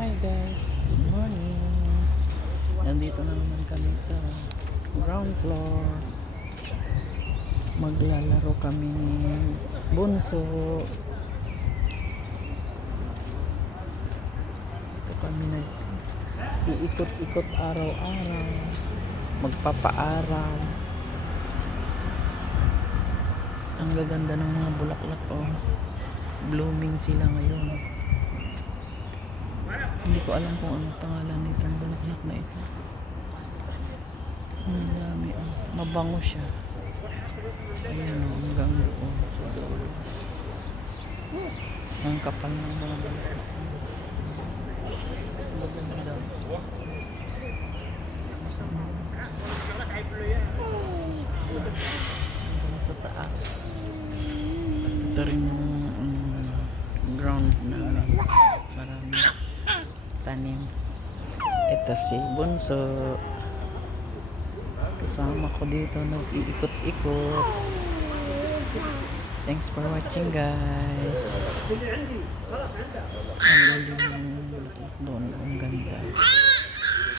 Hi guys, good morning. Nandito na naman kami sa ground floor. Maglalaro kami ni Bunso. Dito kami nag-iikot-ikot araw-araw. Magpapaaral. Ang gaganda ng mga bulaklak, oh. Blooming sila ngayon. Hindi ko alam kung anong pangalan nitong bulaklak na ito. Ang dami, oh. Mabango siya. Ayan, oh, hanggang doon. So, doon. Ang kapal ng mga bulaklak. Ang gaganda. Hanggang sa taas. Ito rin yung ground namin. Marami tanim. Ito si Bunso. Kasama ko dito nag-iikot-ikot. Thanks for watching guys. Ang galing yung doon. Ang ganda.